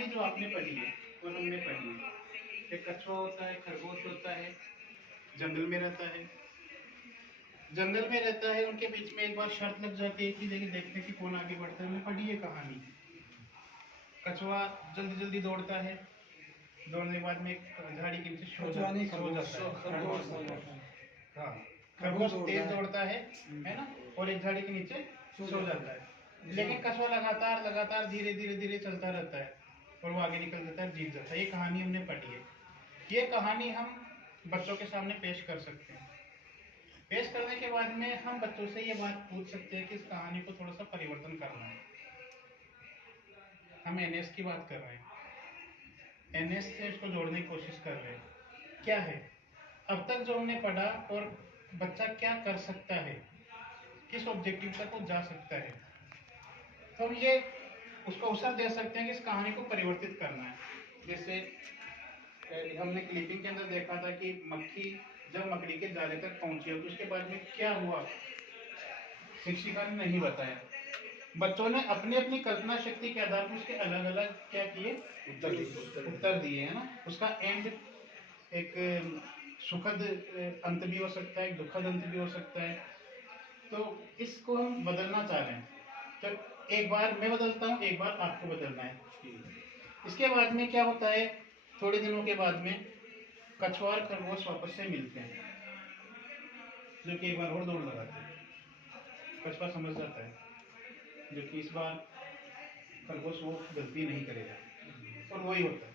कहानी जो आपने पढ़ी है और हमने पढ़ी है, एक कछुआ होता है, खरगोश होता है, जंगल में रहता है। जंगल में रहता है, उनके बीच में एक बार शर्त लग जाती है कि लेकिन देखते कि कौन आगे बढ़ता है। हमने पढ़ी है कहानी। कछुआ जल्दी जल्दी दौड़ता है, दौड़ने के बाद में एक झाड़ी के नीचे सो जाता है। हाँ, खरगोश तेज दौड़ता है ना, और एक झाड़ी के नीचे सो जाता है। लेकिन कछुआ लगातार लगातार धीरे धीरे धीरे चलता रहता है और वो आगे निकल जाता है, जीत जाता है। ये कहानी हमने पढ़ी है। ये कहानी हम बच्चों के सामने पेश कर सकते हैं। पेश करने के बाद में हम बच्चों से ये बात पूछ सकते हैं कि इस कहानी को थोड़ा सा परिवर्तन करना है। हम एनएस की बात कर रहे हैं, एनएस से इसको जोड़ने की कोशिश कर रहे हैं। क्या है अब तक जो हमने पढ़ा और बच्चा क्या कर सकता है, किस ऑब्जेक्टिव तक वो जा सकता है, तो हम ये उसको अवसर दे सकते हैं कि इस कहानी को परिवर्तित करना है। जैसे हमने क्लिपिंग के अंदर देखा था कि मक्खी जब मकड़ी के जाले तक पहुंची तो उसके बाद में क्या हुआ, शिक्षिका ने नहीं बताया। बच्चों ने अपनी अपनी कल्पना शक्ति के आधार पर उसके अलग अलग क्या किए, उत्तर दिए, है ना। उसका एंड एक सुखद अंत भी हो सकता है, एक दुखद अंत भी हो सकता है। तो इसको हम बदलना चाह रहे हैं, तो एक बार मैं बदलता हूँ, एक बार आपको बदलना है। इसके बाद में क्या होता है, थोड़े दिनों के बाद में कछुआ और खरगोश वापस से मिलते हैं, जो कि एक बार और दौड़ लगाते हैं। कछुआ समझ जाता है, जो कि इस बार खरगोश वो गलती नहीं करेगा, और वही होता है।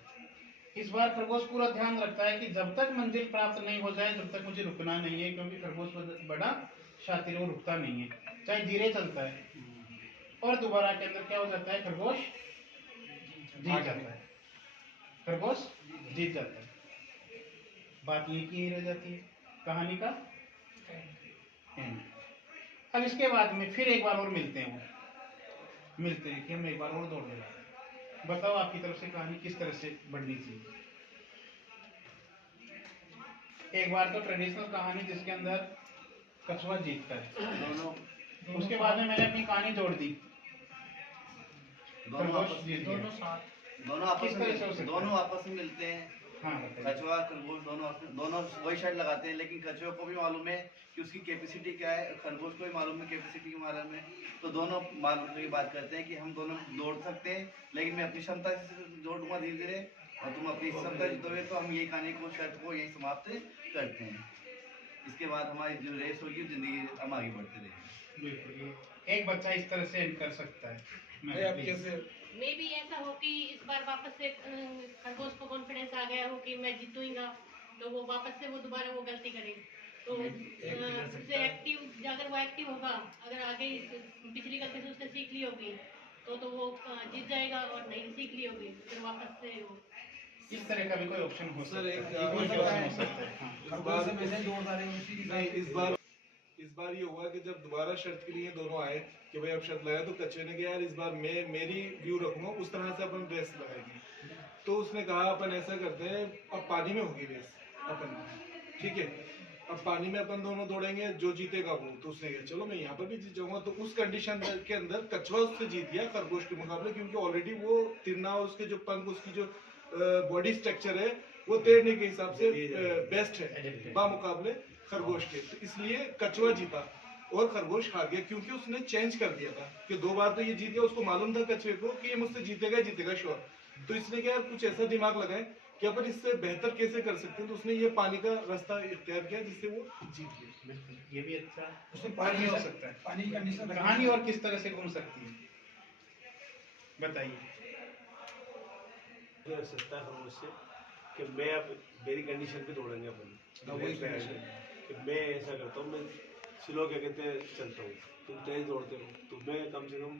इस बार खरगोश पूरा ध्यान रखता है कि जब तक मंजिल प्राप्त नहीं हो जाए तब तक मुझे रुकना नहीं है, क्योंकि खरगोश बड़ा शातिर, वो रुकता नहीं है, चाहे धीरे चलता है। और दोबारा के अंदर क्या हो जाता है, खरगोश जीत जाता है, खरगोश जीत जाता है। बात ये की रह जाती है, कहानी का एंड। अब इसके बाद में फिर एक बार और मिलते हैं, वो मिलते हैं कि हम एक बार और दौड़ लगा। बताओ आपकी तरफ से कहानी किस तरह से बढ़नी चाहिए। एक बार तो ट्रेडिशनल कहानी जिसके अंदर कछुआ जीतता है, उसके बाद में मैंने अपनी कहानी जोड़ दी, खरगोश जीत गया। दोनों आपस में मिलते हैं। हाँ, कछुआ खरगोश दोनों वही शर्त लगाते हैं, लेकिन कछुआ को भी मालूम है कि उसकी कैपेसिटी क्या है, खरगोश को भी मालूम है कैपेसिटी के बारे में। तो दोनों मालूम की बात करते हैं कि हम दोनों दौड़ सकते हैं, लेकिन मैं अपनी क्षमता से दौड़ूंगा धीरे धीरे, और तुम अपनी क्षमता से दौड़े, तो हम यही कहानी को शर्त को यही समाप्त करते हैं। इसके बाद हमारी जो रेस होगी, जिंदगी हम आगे बढ़ते रहेंगे। बिल्कुल, एक बच्चा इस तरह से एंड कर सकता है। मे भी ऐसा हो कि इस बार वापस से खरगोश को कॉन्फिडेंस आ गया हो कि मैं जीतूंगा, तो वो वापस से वो दोबारा वो गलती करे, तो उससे एक्टिव, अगर वो एक्टिव होगा, अगर आगे पिछली गलती से उसने सीख ली होगी, तो वो जीत जाएगा, और नहीं सीख ली होगी फिर वापस से वो। इस तरह का भी कोई ऑप्शन हो सकता है। इस बार ये हुआ कि जब दोबारा शर्त के लिए दोनों आए कि भाई अब शर्त लगाए, तो कच्चे ने कहा यार इस बार मैं मेरी व्यू रखूंगा, उस तरह से अपन रेस लगाएंगे। तो उसने कहा अपन ऐसा करते हैं, अब पानी में होगी रेस अपन, ठीक है, अब पानी में अपन दोनों दौड़ेंगे, जो जीतेगा वो। तो उसने कहा चलो मैं यहाँ पर भी जीत जाऊंगा। तो उस कंडीशन के अंदर कछुआ उससे जीत गया खरगोश के मुकाबले, क्योंकि ऑलरेडी वो तिरना और उसके जो पंख, उसकी जो बॉडी स्ट्रक्चर है, वो तैरने के हिसाब से बेस्ट है बामुकाबले खरगोश के। तो इसलिए कछुआ जीता और खरगोश हार गया, क्योंकि उसने चेंज कर दिया था कि 2 बार तो ये जीत गया, उसको मालूम था कछुए को कि ये मुझसे जीतेगा जीतेगा श्योर। तो इसने क्या कुछ ऐसा दिमाग लगाए कि अपन इससे बेहतर कैसे कर सकते हैं, तो उसने ये पानी का रास्ता इख्तियार किया, जिससे वो जीत गया। ये भी अच्छा, उसमें पानी हो सकता है, पानी की कंडीशन। कहानी और किस तरह से घूम सकती है, बताइए। सकता है मुझसे कि मैं अब मेरी कंडीशन पे दौड़ेंगे अपन, कि मैं ऐसा करता हूँ, मैं स्लो क्या कहते हैं चलता हूँ, तुम तेज दौड़ते हो, तो मैं कम से कम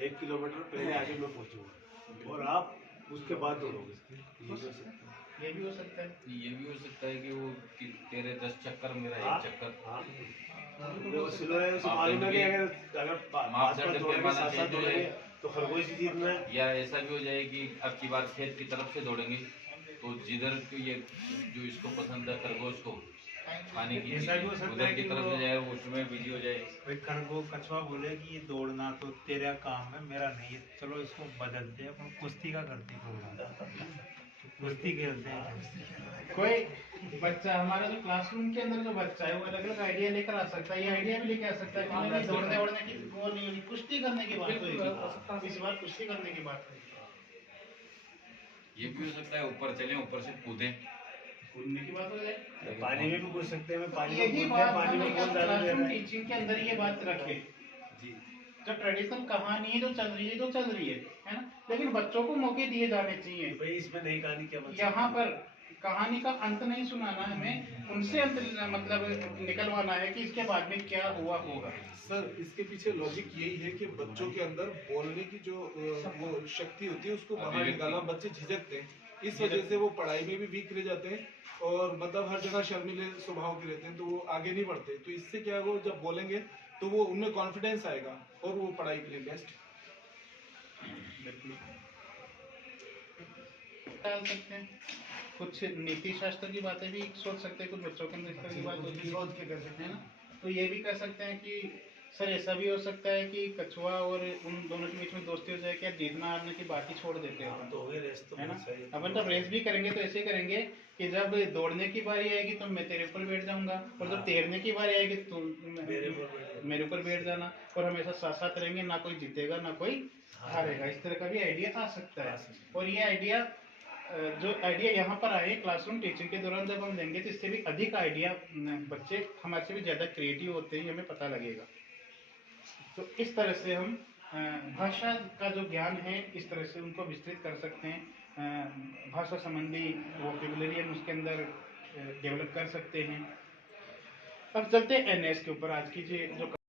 1 किलोमीटर पहले आगे मैं पहुँचूंगा और आप उसके बाद दौड़ोगे। ये भी हो सकता है, ये भी हो सकता है कि वो कि तेरे 10 चक्कर मेरा 1 चक्कर। वो स्लो है, उसे मालूम है कि अगर पास पर दौड़ेंगे, साथ साथ दौड़ेंगे तो खरगोश ही जीतना है। या ऐसा भी हो जाए कि अब की बार खेत की तरफ से दौड़ेंगे, तो जिधर को ये जो इसको पसंद है खरगोश को, खाने की ऐसा भी हो सकता उधर है की कि तरफ वो- से जाए, वो उसमें बिजी हो जाए। भाई कछुआ बोले कि ये दौड़ना तो तेरा काम है, मेरा नहीं है, चलो इसको बदलते हैं, अपन कुश्ती का करते हैं प्रोग्राम, कुश्ती खेलते हैं। कोई बच्चा हमारा जो क्लासरूम के अंदर जो बच्चा है वो अलग अलग आइडिया लेकर आ सकता है, ये आइडिया भी लेकर आ सकता है कि नहीं, दौड़ने वोड़ने की वो नहीं होगी, कुश्ती करने की बात होगी, इस बार कुश्ती करने की बात होगी। ये भी हो सकता है ऊपर चले, ऊपर से कूदें। कूदने की बात हो जाए, पानी में भी कूद सकते हैं, पानी में यही कूदते बात हैं, पानी में बहुत ज्यादा देर क्लासरूम है। टीचिंग के अंदर ये बात रखे। जी जो ट्रेडिशनल कहानी है जो चल रही है जो चल रही है ना, लेकिन बच्चों को मौके दिए जाने चाहिए। भाई इसमें नई कहानी क्या बन यहाँ पर कहानी का अंत नहीं सुनाना है हमें, उनसे अंत मतलब निकलवाना है कि इसके बाद में क्या हुआ होगा। सर इसके पीछे लॉजिक यही है कि बच्चों के अंदर बोलने की जो वो शक्ति होती है उसको बाहर निकालना, बच्चे झिझकते हैं, इस वजह से वो पढ़ाई में भी वीक रह जाते हैं और मतलब हर जगह शर्मीले स्वभाव के रहते हैं, तो वो आगे नहीं बढ़ते। तो इससे क्या है, वो जब बोलेंगे तो वो उनमें कॉन्फिडेंस आएगा और वो पढ़ाई के लिए बेस्ट। डाल सकते हैं कुछ नीति शास्त्र की बातें भी सोच सकते हैं, कुछ बच्चों के अंदर इस तरह की बात होती है, सोच के कर सकते हैं ना। तो ये भी कर सकते हैं कि सर ऐसा भी हो सकता है कि कछुआ और उन दोनों के बीच में दोस्ती हो जाए, क्या जीतना हारने की बात ही छोड़ देते हैं अपन, तो हो गई रेस तो है ना। बहुत सही है। अपन जब रेस भी करेंगे तो ऐसे करेंगे कि जब दौड़ने की बारी आएगी तो मैं तेरे ऊपर बैठ जाऊंगा, और जब तैरने की बारी आएगी तो मेरे ऊपर बैठ जाना, और हमेशा साथ साथ रहेंगे, ना कोई जीतेगा ना कोई हारेगा। इस तरह का भी आइडिया आ सकता है। और ये आइडिया जो आइडिया यहाँ पर आए क्लासरूम टीचिंग के दौरान जब हम देंगे तो इससे भी अधिक आइडिया बच्चे हमारे से भी ज़्यादा क्रिएटिव होते हैं, ये हमें पता लगेगा। तो इस तरह से हम भाषा का जो ज्ञान है इस तरह से उनको विस्तृत कर सकते हैं, भाषा संबंधी वोकेबुलरी हम उसके अंदर डेवलप कर सकते हैं। अब चलते हैं एनएस के ऊपर। आज की जो